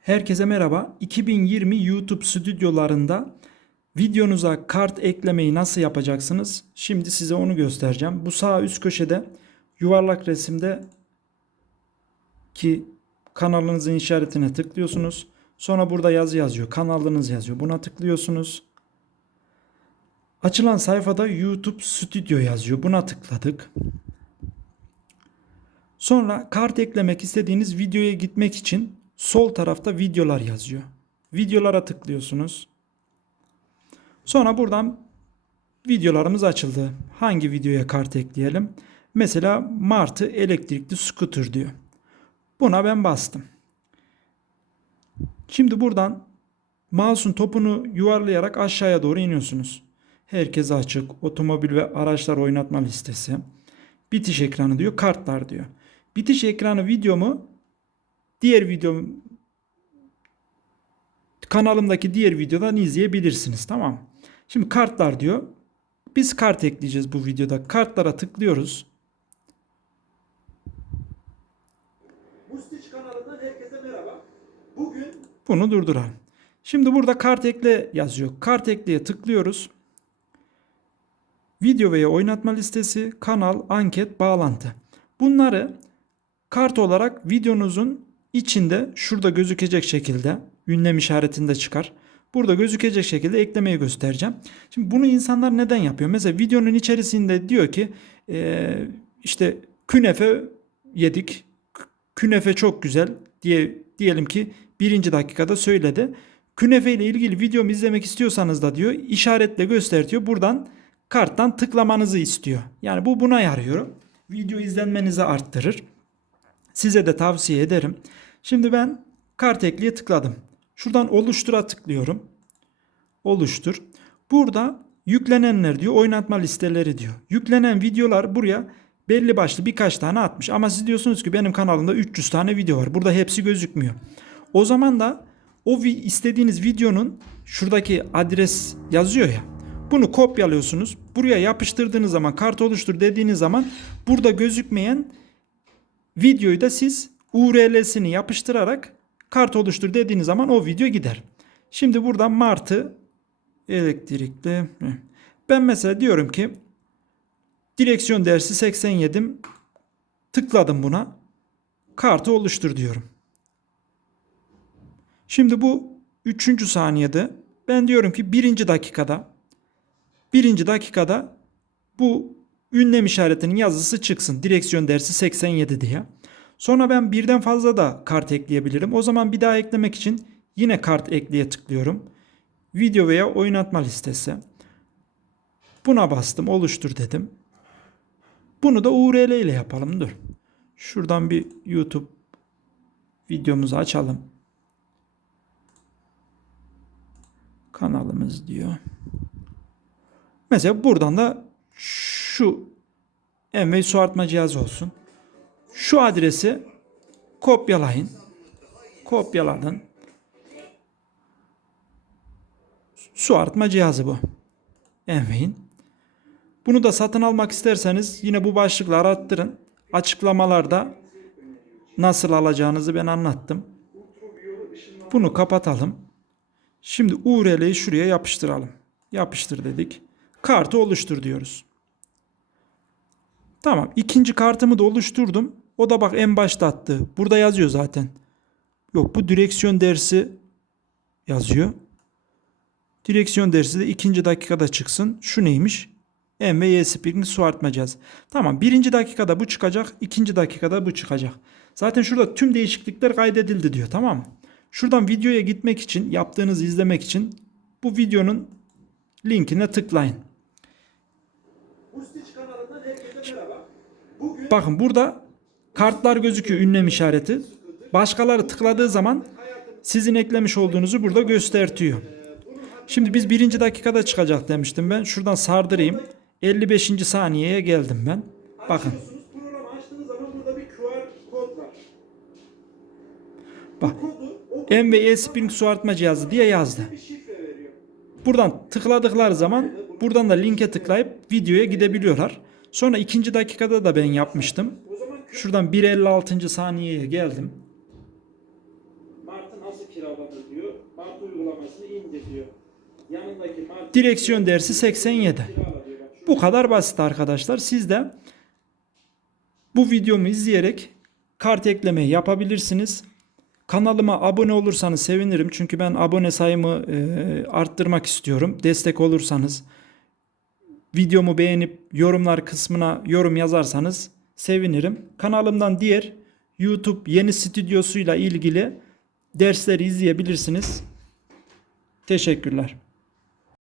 Herkese merhaba. 2020 YouTube stüdyolarında videonuza kart eklemeyi nasıl yapacaksınız? Şimdi size onu göstereceğim. Bu sağ üst köşede yuvarlak resimde ki kanalınızın işaretine tıklıyorsunuz. Sonra burada yazı yazıyor. Kanalınız yazıyor. Buna tıklıyorsunuz. Açılan sayfada YouTube Studio yazıyor. Buna tıkladık. Sonra kart eklemek istediğiniz videoya gitmek için sol tarafta videolar yazıyor. Videolara tıklıyorsunuz. Sonra buradan videolarımız açıldı. Hangi videoya kart ekleyelim? Mesela Martı elektrikli scooter diyor. Buna ben bastım. Şimdi buradan mouse'un topunu yuvarlayarak aşağıya doğru iniyorsunuz. Herkese açık otomobil ve araçlar oynatma listesi. Bitiş ekranı diyor, kartlar diyor. Bitiş ekranı videomu diğer videom kanalımdaki diğer videodan izleyebilirsiniz. Tamam. Şimdi kartlar diyor. Biz kart ekleyeceğiz bu videoda. Kartlara tıklıyoruz. Mustiç kanalından herkese merhaba. Bugün Bunu durduralım. Şimdi burada kart ekle yazıyor. Kart ekleye tıklıyoruz. Video veya oynatma listesi, kanal, anket, bağlantı. Bunları kart olarak videonuzun içinde şurada gözükecek şekilde ünlem işaretinde çıkar. Burada gözükecek şekilde eklemeyi göstereceğim. Şimdi bunu insanlar neden yapıyor? Mesela videonun içerisinde diyor ki eee, işte künefe yedik. Künefe çok güzel diye diyelim ki birinci dakikada söyledi. Künefe ile ilgili videomu izlemek istiyorsanız da diyor işaretle göstertiyor. Buradan karttan tıklamanızı istiyor. Yani bu buna yarıyor. Video izlenmenizi arttırır. Size de tavsiye ederim. Şimdi ben kart ekleye tıkladım. Şuradan oluştura tıklıyorum. Oluştur. Burada yüklenenler diyor oynatma listeleri diyor. Yüklenen videolar buraya belli başlı birkaç tane atmış. Ama siz diyorsunuz ki benim kanalımda 300 tane video var. Burada hepsi gözükmüyor. O zaman da o istediğiniz videonun şuradaki adres yazıyor ya. Bunu kopyalıyorsunuz. Buraya yapıştırdığınız zaman kart oluştur dediğiniz zaman burada gözükmeyen videoyu da siz URL'sini yapıştırarak kart oluştur dediğiniz zaman o video gider. Şimdi buradan Martı elektrikli ben mesela diyorum ki direksiyon dersi 87 tıkladım buna kartı oluştur diyorum. Şimdi bu üçüncü saniyede ben diyorum ki birinci dakikada birinci dakikada bu ünlem işaretinin yazısı çıksın. Direksiyon dersi 87 diye. Sonra ben birden fazla da kart ekleyebilirim. O zaman bir daha eklemek için yine kart ekleye tıklıyorum. Video veya oynatma listesi. Buna bastım oluştur dedim. Bunu da URL ile yapalım dur. Şuradan bir YouTube videomuzu açalım. Kanalımız diyor. Mesela buradan da şu Envey su arıtma cihazı olsun. Şu adresi kopyalayın. Kopyaladın. Su arıtma cihazı bu. Envey'in. Bunu da satın almak isterseniz yine bu başlıkla arattırın. Açıklamalarda nasıl alacağınızı ben anlattım. Bunu kapatalım. Şimdi URL'yi şuraya yapıştıralım. Yapıştır dedik. Kartı oluştur diyoruz. Tamam. ikinci kartımı da oluşturdum. O da bak en başta attı. Burada yazıyor zaten. Yok bu direksiyon dersi yazıyor. Direksiyon dersi de ikinci dakikada çıksın. Şu neymiş? M ve Y speaking su artma cihazı. Tamam. Birinci dakikada bu çıkacak. ikinci dakikada bu çıkacak. Zaten şurada tüm değişiklikler kaydedildi diyor. Tamam mı? Şuradan videoya gitmek için, yaptığınızı izlemek için bu videonun linkine tıklayın. Mustiç kanalından herkese merhaba. Bugün Bakın burada kartlar gözüküyor ünlem işareti. Başkaları tıkladığı zaman sizin eklemiş olduğunuzu burada göstertiyor. Şimdi biz birinci dakikada çıkacak demiştim ben. Şuradan sardırayım. 55. saniyeye geldim ben. Bakın bak. M ve E Spring su arıtma cihazı diye yazdı. Buradan tıkladıkları zaman buradan da linke tıklayıp videoya gidebiliyorlar. Sonra ikinci dakikada da ben yapmıştım. Şuradan 1.56. saniyeye geldim. Martı nasıl kiralanır diyor. Martı uygulamasını indir diyor. Yanındaki Martı Direksiyon dersi 87. kirala diyor. Bak şurada. Bu kadar basit arkadaşlar. Siz de bu videomu izleyerek kart eklemeyi yapabilirsiniz. Kanalıma abone olursanız sevinirim. Çünkü ben abone sayımı e, arttırmak istiyorum. Destek olursanız videomu beğenip yorumlar kısmına yorum yazarsanız sevinirim. Kanalımdan diğer YouTube yeni stüdyosuyla ilgili dersleri izleyebilirsiniz. Teşekkürler.